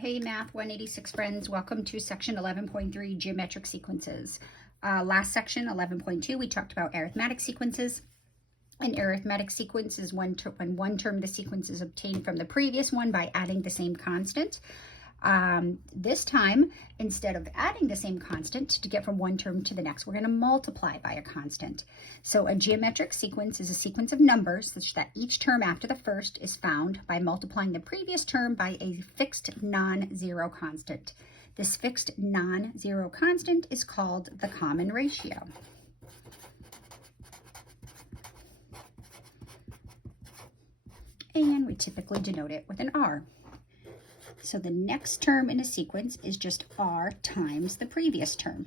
Hey Math 186 friends, welcome to section 11.3 geometric sequences. Last section 11.2 we talked about arithmetic sequences. An arithmetic sequence is when one term of the sequence is obtained from the previous one by adding the same constant. This time, instead of adding the same constant to get from one term to the next, we're going to multiply by a constant. So a geometric sequence is a sequence of numbers such that each term after the first is found by multiplying the previous term by a fixed non-zero constant. This fixed non-zero constant is called the common ratio. And we typically denote it with an R. So the next term in a sequence is just R times the previous term.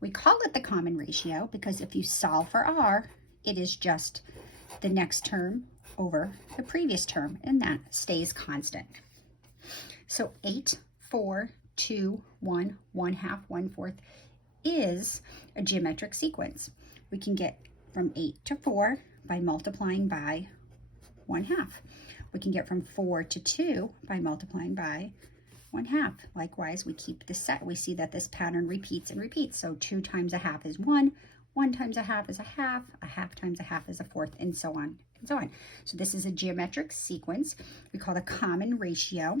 We call it the common ratio because if you solve for R, it is just the next term over the previous term, and that stays constant. So 8, 4, 2, 1, 1/2, 1/4 is a geometric sequence. We can get from 8 to 4 by multiplying by 1/2. We can get from 4 to 2 by multiplying by 1/2. Likewise, we keep this set. We see that this pattern repeats and repeats. So 2 times a half is 1, 1 times a half is a half times a half is a fourth, and so on and so on. So this is a geometric sequence. We call the common ratio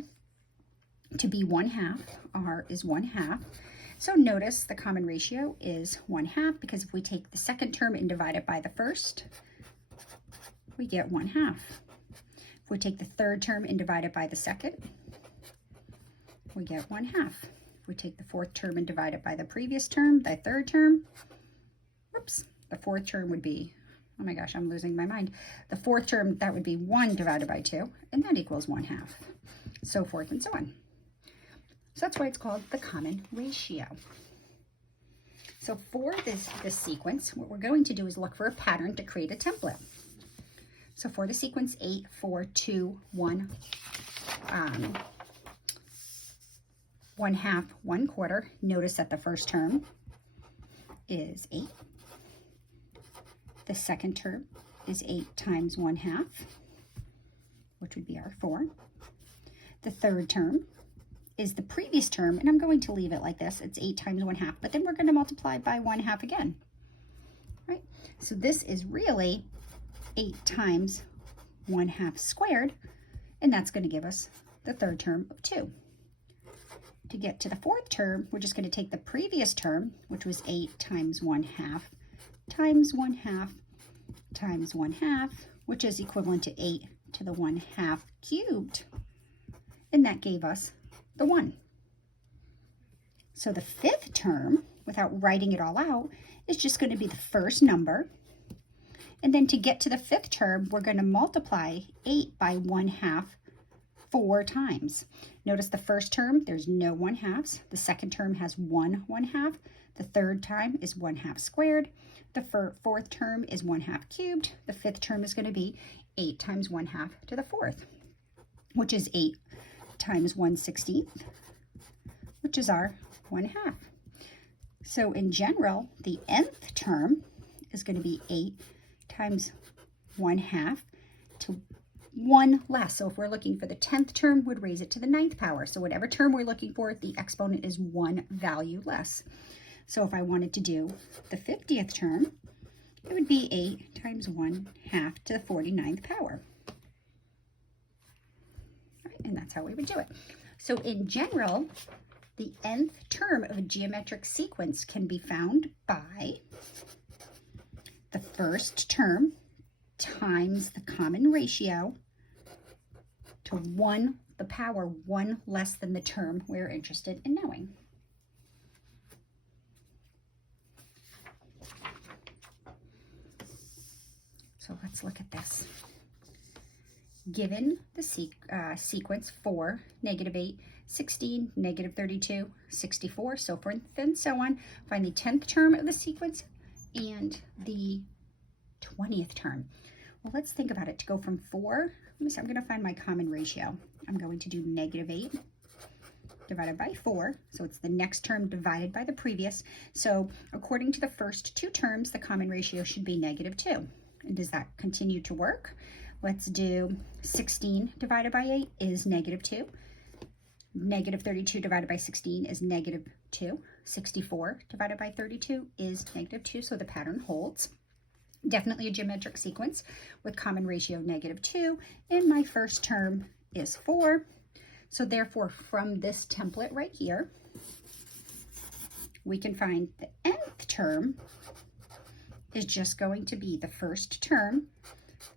to be 1/2. R is 1/2. So notice the common ratio is 1/2 because if we take the second term and divide it by the first, we get 1/2. If we take the third term and divide it by the second, we get 1/2. If we take the fourth term and divide it by the previous term, the third term, whoops, the fourth term would be, oh my gosh, I'm losing my mind. The fourth term, that would be 1 divided by 2, and that equals 1/2, so forth and so on. So that's why it's called the common ratio. So for this sequence, what we're going to do is look for a pattern to create a template. So for the sequence 8, 4, 2, 1, 1/2, 1/4, notice that the first term is 8. The second term is 8 times 1/2, which would be our 4. The third term is the previous term, and I'm going to leave it like this. It's 8 times 1/2, but then we're going to multiply by 1/2 again, right? So this is really 8 times 1/2 squared, and that's going to give us the third term of 2. To get to the fourth term, we're just going to take the previous term, which was 8 times 1/2 times 1/2 times 1/2, which is equivalent to 8 to the 1/2 cubed, and that gave us the 1. So the fifth term, without writing it all out, is just going to be the first number. And then to get to the fifth term, we're going to multiply 8 by 1/2 4 times. Notice the first term, there's no 1/2. The second term has 1/1/2. The third time is 1/2 squared. The fourth term is 1/2 cubed. The fifth term is going to be 8 times 1/2 to the fourth, which is 8 times 1/16, which is our 1/2. So in general, the nth term is going to be 8 times 1/2 to 1 less. So if we're looking for the 10th term, we'd raise it to the 9th power. So whatever term we're looking for, the exponent is 1 value less. So if I wanted to do the 50th term, it would be 8 times 1/2 to the 49th power. Right, and that's how we would do it. So in general, the nth term of a geometric sequence can be found by the first term times the common ratio to 1, the power 1 less than the term we're interested in knowing. So let's look at this. Given the sequence 4, -8, 16, -32, 64, so forth and so on, find the 10th term of the sequence and the 20th term. Well, let's think about it. To go from 4, I'm going to find my common ratio. I'm going to do -8 divided by 4. So it's the next term divided by the previous. So according to the first two terms, the common ratio should be -2. And does that continue to work? Let's do 16 divided by 8 is -2. Negative 32 divided by 16 is negative 2. 64 divided by 32 is negative 2, so the pattern holds. Definitely a geometric sequence with common ratio negative 2, and my first term is 4. So therefore, from this template right here, we can find the nth term is just going to be the first term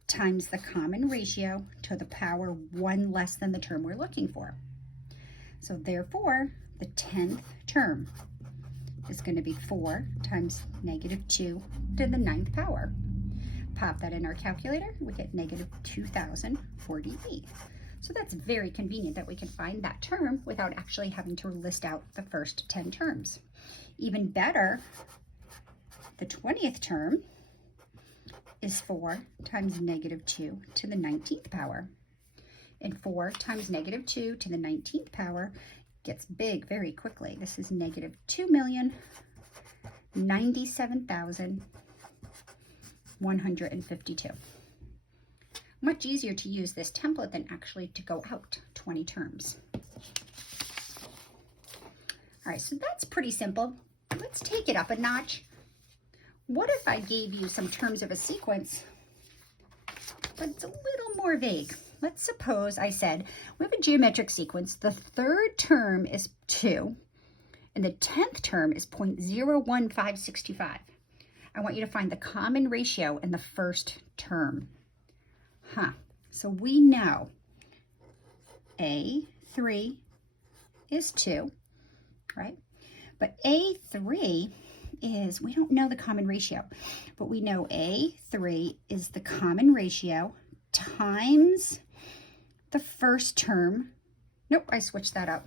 times the common ratio to the power 1 less than the term we're looking for. So therefore, the 10th term is going to be 4 times negative 2 to the 9th power. Pop that in our calculator, we get negative 2048. So that's very convenient that we can find that term without actually having to list out the first 10 terms. Even better, the 20th term is 4 times negative 2 to the 19th power. And 4 times negative 2 to the 19th power gets big very quickly. This is negative 2,097,152. Much easier to use this template than actually to go out 20 terms. All right, so that's pretty simple. Let's take it up a notch. What if I gave you some terms of a sequence, but it's a little more vague? Let's suppose I said we have a geometric sequence. The third term is 2, and the 10th term is 0.015625. I want you to find the common ratio in the first term. So we know A3 is 2, right? But A3 is, we don't know the common ratio, but we know A3 is the common ratio times the first term. Nope, I switched that up.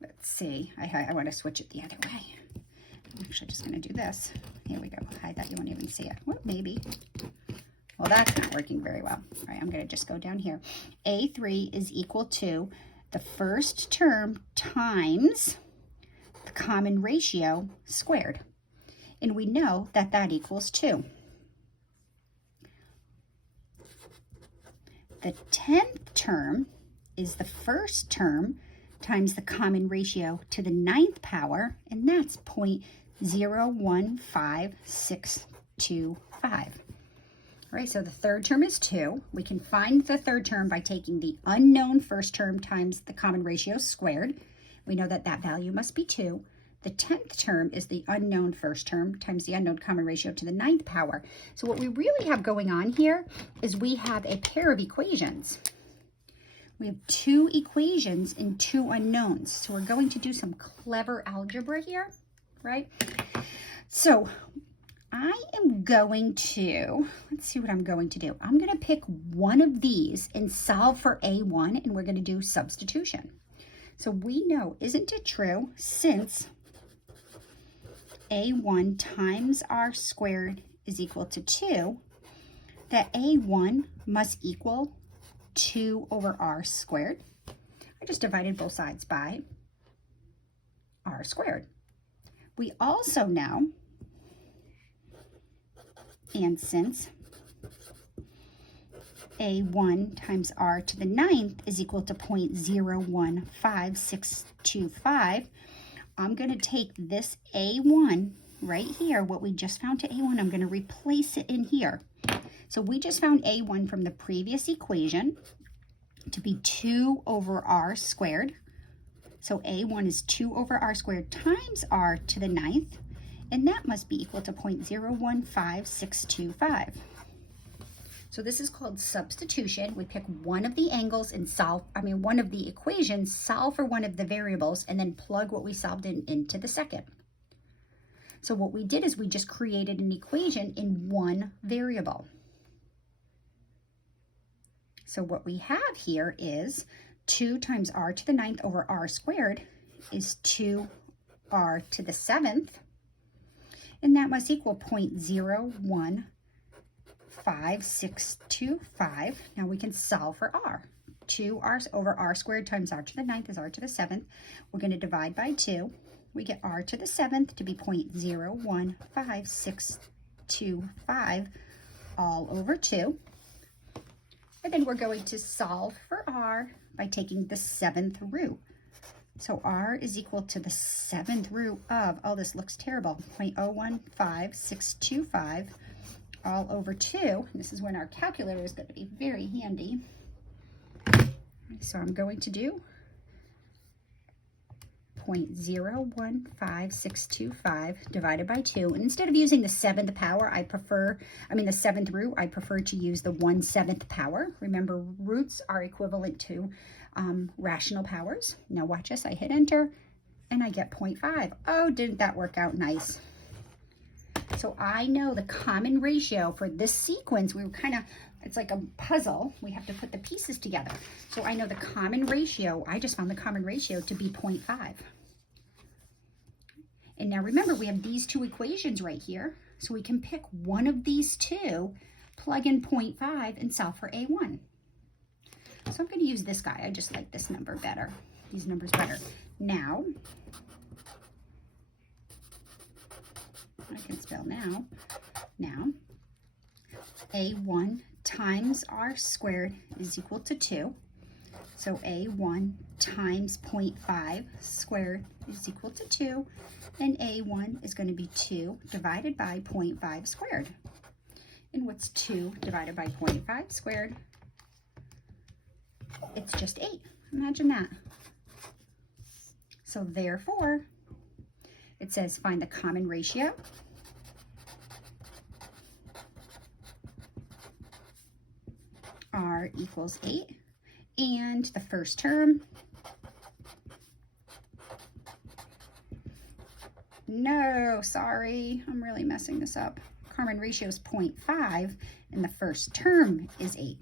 Let's see, I want to switch it the other way. I'm actually just going to do this. Here we go. Hide that, you won't even see it. Well, maybe. Well, that's not working very well. All right, I'm going to just go down here. A3 is equal to the first term times the common ratio squared. And we know that that equals 2. The 10th term is the first term times the common ratio to the 9th power, and that's 0.015625. All right, so the third term is 2. We can find the third term by taking the unknown first term times the common ratio squared. We know that that value must be 2. The 10th term is the unknown first term times the unknown common ratio to the 9th power. So what we really have going on here is we have a pair of equations. We have 2 equations and 2 unknowns. So we're going to do some clever algebra here, right? So I am going to, let's see what I'm going to do. I'm going to pick one of these and solve for A1, and we're going to do substitution. So we know, isn't it true, since A1 times R squared is equal to 2, that A1 must equal 2 over R squared. I just divided both sides by R squared. We also know, and since A1 times R to the 9th is equal to 0.015625, I'm going to take this A1 right here, what we just found to A1, I'm going to replace it in here. So we just found A1 from the previous equation to be 2 over R squared. So A1 is 2 over R squared times R to the 9th, and that must be equal to 0.015625. So this is called substitution. We pick one of the angles and one of the equations, solve for one of the variables, and then plug what we solved into the second. So what we did is we just created an equation in one variable. So what we have here is 2 times R to the 9th over R squared is 2R to the 7th, and that must equal 0.015625. Now we can solve for R. 2R over R squared times R to the 9th is R to the 7th. We're going to divide by 2. We get R to the 7th to be 0.015625 all over 2. And then we're going to solve for r by taking the 7th root. So r is equal to the 7th root of, oh, this looks terrible, 0.015625 all over 2. And this is when our calculator is going to be very handy. So I'm going to do 0.015625 divided by 2. And instead of using the 7th power, the 7th root, I prefer to use the 1/7 power. Remember, roots are equivalent to rational powers. Now watch this, I hit enter and I get 0.5. Oh, didn't that work out nice? So I know the common ratio for this sequence. We were it's like a puzzle. We have to put the pieces together. So I know the common ratio, I just found the common ratio to be 0.5. And now remember, we have these two equations right here. So we can pick one of these two, plug in 0.5 and solve for A1. So I'm going to use this guy. I just like this number better, these numbers better. Now, I can spell now. Now, A1 times r squared is equal to 2. So A1 times 0.5 squared is equal to 2. And A1 is going to be 2 divided by 0.5 squared. And what's 2 divided by 0.5 squared? It's just 8. Imagine that. So therefore, it says find the common ratio. R equals 8. And the first term, no, sorry, I'm really messing this up. Common ratio is 0.5 and the first term is 8.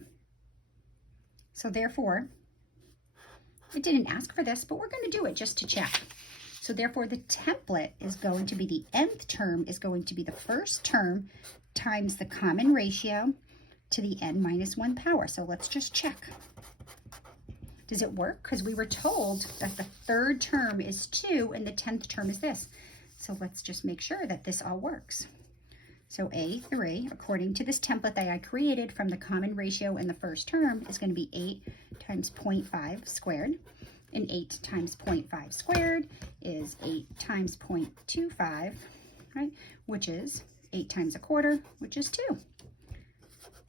So therefore, it didn't ask for this, but we're going to do it just to check. So therefore, the template is going to be the nth term is going to be the first term times the common ratio to the n minus 1 power. So let's just check. Does it work? Because we were told that the third term is 2 and the 10th term is this. So let's just make sure that this all works. So A3, according to this template that I created from the common ratio in the first term, is going to be 8 times 0.5 squared. And 8 times 0.5 squared is 8 times 0.25, right? Which is 8 times a quarter, which is 2.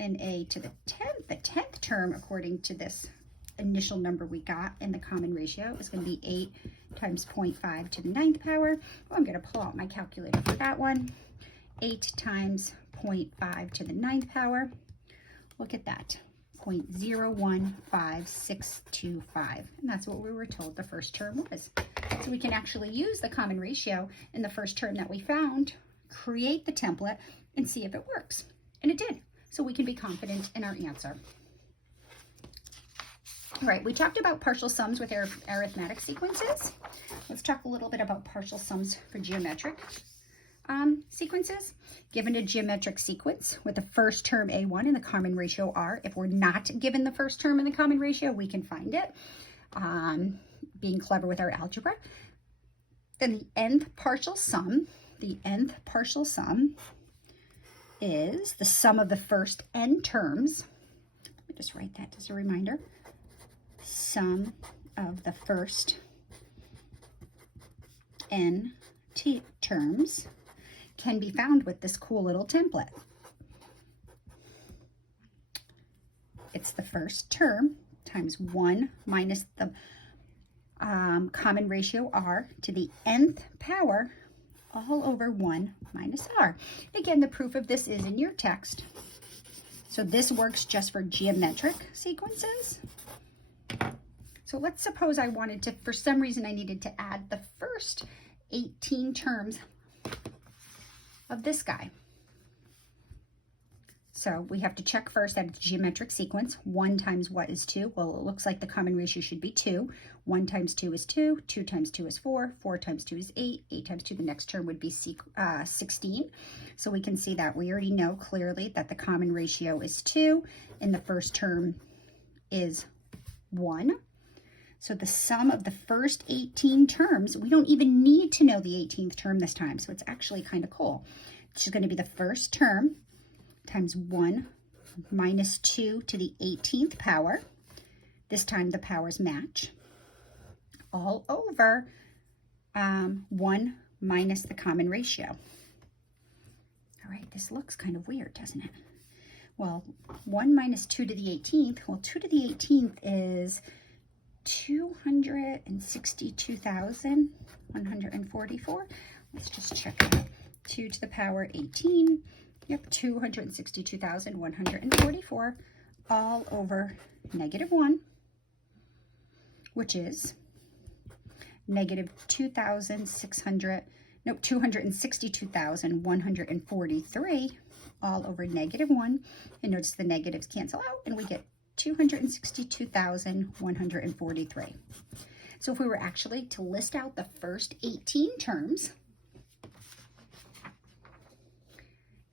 And A to the 10th term, according to this initial number we got in the common ratio, is going to be 8 times 0.5 to the 9th power. Well, I'm going to pull out my calculator for that one. 8 times 0.5 to the 9th power. Look at that, 0.015625. And that's what we were told the first term was. So we can actually use the common ratio in the first term that we found, create the template, and see if it works. And it did. So we can be confident in our answer. All right, we talked about partial sums with arithmetic sequences. Let's talk a little bit about partial sums for geometric sequences. Given a geometric sequence with the first term A1 and the common ratio R, if we're not given the first term in the common ratio, we can find it, being clever with our algebra. Then the nth partial sum is the sum of the first n terms. Let me just write that as a reminder. Sum of the first n terms can be found with this cool little template. It's the first term times 1 minus the common ratio r to the nth power all over 1 minus r. Again, the proof of this is in your text. So this works just for geometric sequences. So let's suppose I wanted to, for some reason I needed to add the first 18 terms of this guy. So we have to check first that it's a geometric sequence. 1 times what is 2? Well, it looks like the common ratio should be 2. 1 times 2 is 2. 2 times 2 is 4. 4 times 2 is 8. 8 times 2, the next term would be 16. So we can see that we already know clearly that the common ratio is 2 and the first term is 1. So the sum of the first 18 terms, we don't even need to know the 18th term this time. So it's actually kind of cool. It's just going to be the first term times 1 minus 2 to the 18th power This time the powers match, all over 1 minus the common ratio. All right, this looks kind of weird, doesn't it? Well, 1 minus 2 to the 18th, well, 2 to the 18th is 262,144. Let's just check that. 2 to the power 18, yep, 262,144, all over -1, which is negative 262,143, all over -1. And notice the negatives cancel out, and we get 262,143. So if we were actually to list out the first 18 terms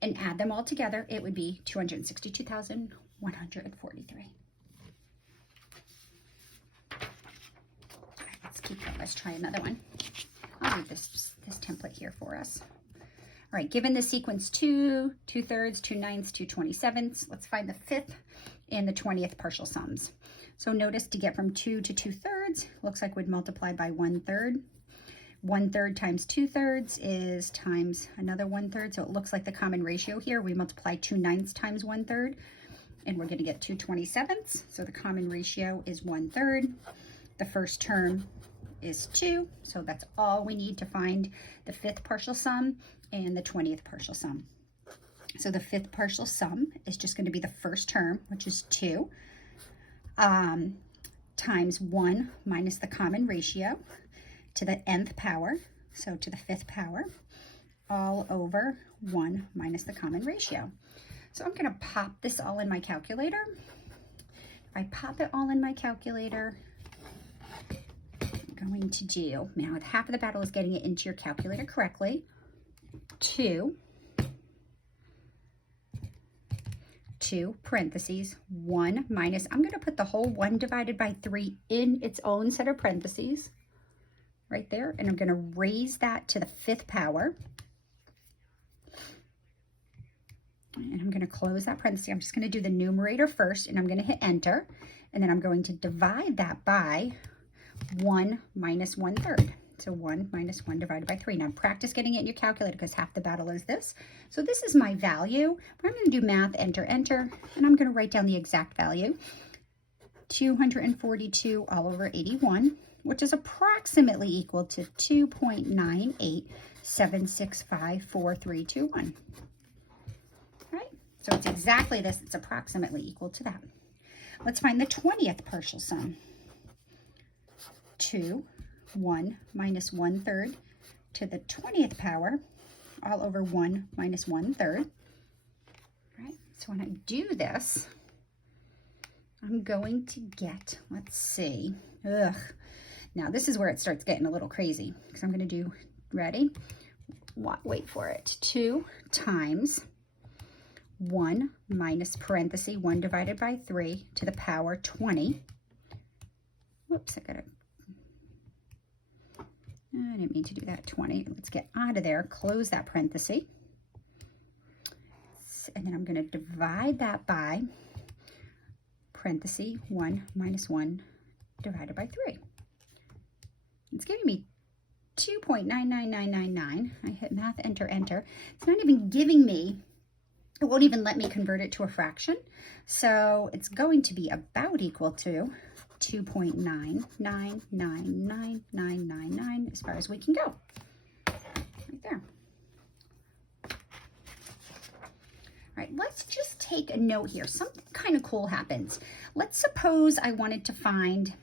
and add them all together, it would be 262,143. Let's keep going. Let's try another one. I'll read this template here for us. All right, given the sequence 2, 2/3, 2/9, 2/27, let's find the 5th and the 20th partial sums. So notice to get from 2 to 2/3, looks like we'd multiply by 1/3. 1/3 times 2/3 is times another 1/3. So it looks like the common ratio here, we multiply 2/9 times 1/3, and we're going to get 2/27. So the common ratio is 1/3. The first term is 2, so that's all we need to find the 5th partial sum and the 20th partial sum. So the 5th partial sum is just going to be the first term, which is 2, times 1 minus the common ratio to the nth power, so to the 5th power, all over 1 minus the common ratio. So I'm going to pop this all in my calculator. If I pop it all in my calculator, I'm going to do, now half of the battle is getting it into your calculator correctly, 2 parentheses 1 minus, I'm going to put the whole 1 divided by 3 in its own set of parentheses right there, and I'm going to raise that to the 5th power, and I'm going to close that parenthesis. I'm just going to do the numerator first, and I'm going to hit enter, and then I'm going to divide that by 1 minus 1/3. So 1 minus 1 divided by 3. Now practice getting it in your calculator because half the battle is this. So this is my value. I'm going to do math, enter, enter, and I'm going to write down the exact value. 242 all over 81, which is approximately equal to 2.987654321. All right, so it's exactly this. It's approximately equal to that. Let's find the 20th partial sum. 1 minus 1/3 to the 20th power, all over 1 minus 1/3. Right, so when I do this, I'm going to get, let's see, now this is where it starts getting a little crazy, because I'm going to do, ready? Wait for it, 2 times 1 minus parenthesis 1 divided by 3 to the power 20. Whoops, I didn't mean to do that, 20. Let's get out of there, close that parenthesis. And then I'm going to divide that by parenthesis 1 minus 1 divided by 3. It's giving me 2.99999. I hit math, enter, enter. It's not even giving me, it won't even let me convert it to a fraction. So it's going to be about equal to 2.9999999 as far as we can go. Right there. All right, let's just take a note here. Something kind of cool happens. Let's suppose I wanted to find,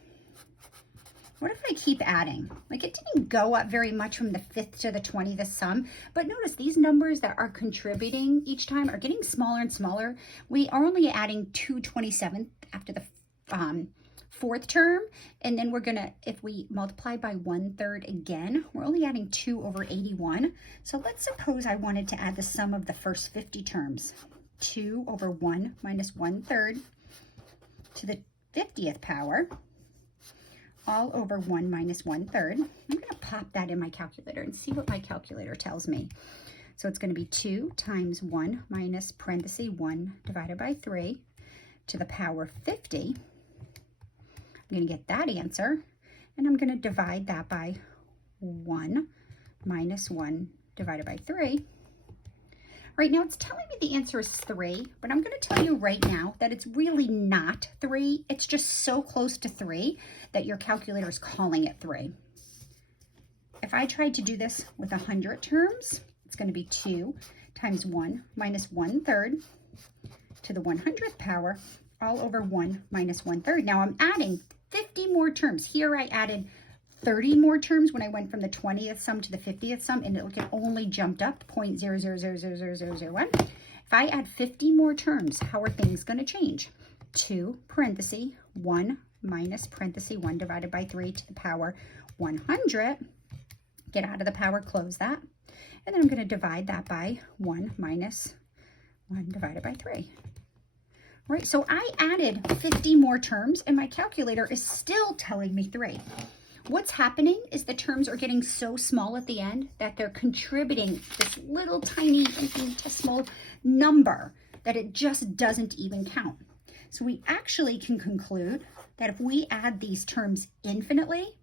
what if I keep adding? Like it didn't go up very much from the 5th to the 20th sum, but notice these numbers that are contributing each time are getting smaller and smaller. We are only adding 2/27 after the 4th term, and then we're gonna, if we multiply by 1/3 again, we're only adding 2 over 81. So let's suppose I wanted to add the sum of the first 50 terms, 2 over 1 minus 1/3 to the 50th power, all over 1 minus 1/3. I'm gonna pop that in my calculator and see what my calculator tells me. So it's gonna be 2 times 1 minus parenthesis 1 divided by 3 to the power 50. I'm going to get that answer, and I'm going to divide that by 1 minus 1 divided by 3. Right now it's telling me the answer is 3, but I'm going to tell you right now that it's really not 3. It's just so close to 3 that your calculator is calling it 3. If I tried to do this with 100 terms, it's going to be 2 times 1 minus 1/3 to the 100th power, all over 1 minus 1/3. Now I'm adding 50 more terms. Here I added 30 more terms when I went from the 20th sum to the 50th sum, and it only jumped up 0.00000001. If I add 50 more terms, how are things going to change? 2 parenthesis 1 minus parenthesis 1 divided by 3 to the power 100. Get out of the power, close that. And then I'm going to divide that by 1 minus 1 divided by 3. Right, so I added 50 more terms, and my calculator is still telling me 3. What's happening is the terms are getting so small at the end that they're contributing this little tiny infinitesimal number that it just doesn't even count. So we actually can conclude that if we add these terms infinitely,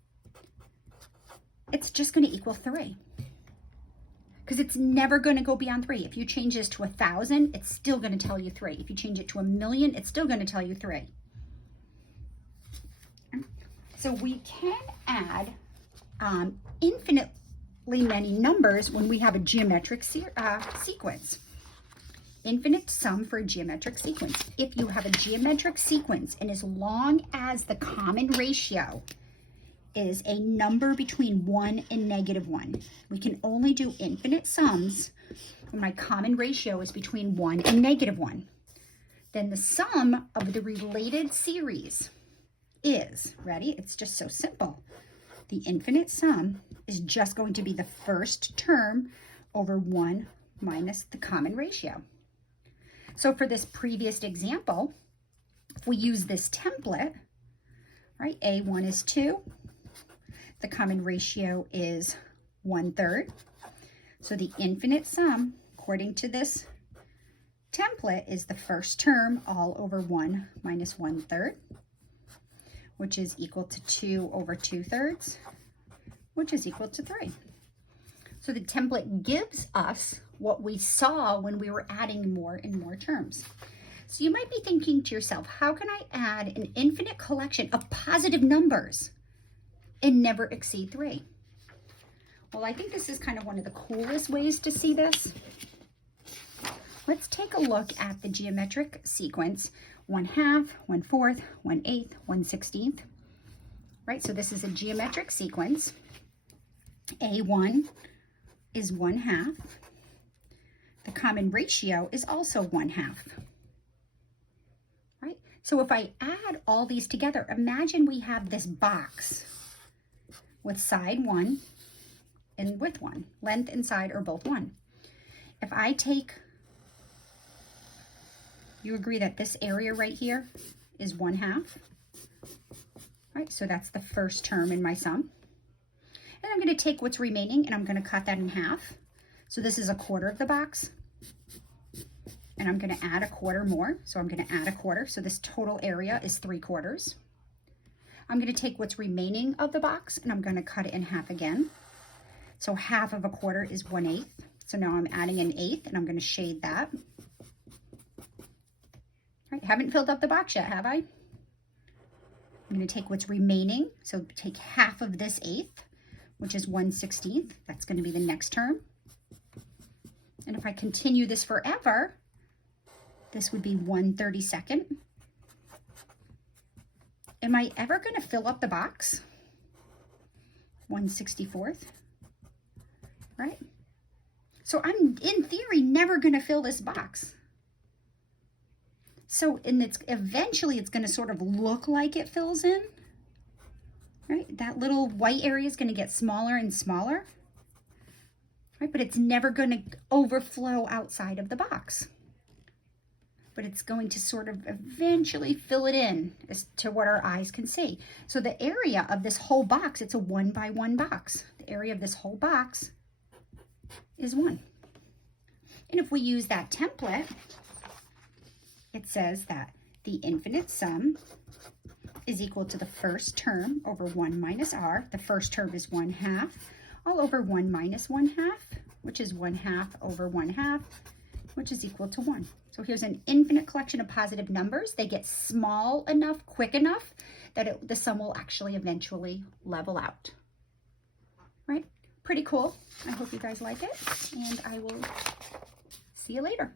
it's just going to equal 3. Because it's never going to go beyond 3. If you change this to 1,000, it's still going to tell you 3. If you change it to 1,000,000, it's still going to tell you 3. So we can add infinitely many numbers when we have a geometric sequence. Infinite sum for a geometric sequence. If you have a geometric sequence, and as long as the common ratio is a number between 1 and -1, we can only do infinite sums when my common ratio is between 1 and -1. Then the sum of the related series is, ready? It's just so simple. The infinite sum is just going to be the first term over 1 minus the common ratio. So for this previous example, if we use this template, right, A1 is 2. The common ratio is 1/3. So the infinite sum, according to this template, is the first term all over 1 minus 1/3, which is equal to 2 over 2/3, which is equal to 3. So the template gives us what we saw when we were adding more and more terms. So you might be thinking to yourself, how can I add an infinite collection of positive numbers and never exceed 3? Well, I think this is kind of one of the coolest ways to see this. Let's take a look at the geometric sequence 1/2, 1/4, 1/8, 1/16. Right, so this is a geometric sequence. A1 is 1/2. The common ratio is also 1/2. Right, so if I add all these together, imagine we have this box with side 1 and width 1. Length and side are both 1. If I take, you agree that this area right here is 1/2, right? So that's the first term in my sum. And I'm going to take what's remaining and I'm going to cut that in half. So this is 1/4 of the box. And I'm going to add 1/4 more. So I'm going to add 1/4. So this total area is 3/4. I'm going to take what's remaining of the box and I'm going to cut it in half again. So 1/2 of 1/4 is 1/8. So now I'm adding an 1/8 and I'm going to shade that. Right, haven't filled up the box yet, have I? I'm going to take what's remaining. So take 1/2 of this 1/8, which is 1/16. That's going to be the next term. And if I continue this forever, this would be 1/32. Am I ever going to fill up the box? 1/64, right? So I'm, in theory, never going to fill this box. So eventually it's going to sort of look like it fills in, right? That little white area is going to get smaller and smaller, right? But it's never going to overflow outside of the box. But it's going to sort of eventually fill it in as to what our eyes can see. So the area of this whole box, it's a 1-by-1 box. The area of this whole box is 1. And if we use that template, it says that the infinite sum is equal to the first term over 1 minus r. The first term is 1/2 all over 1 minus 1/2, which is 1/2 over 1/2, which is equal to 1. So here's an infinite collection of positive numbers. They get small enough, quick enough, that the sum will actually eventually level out. Right? Pretty cool. I hope you guys like it, and I will see you later.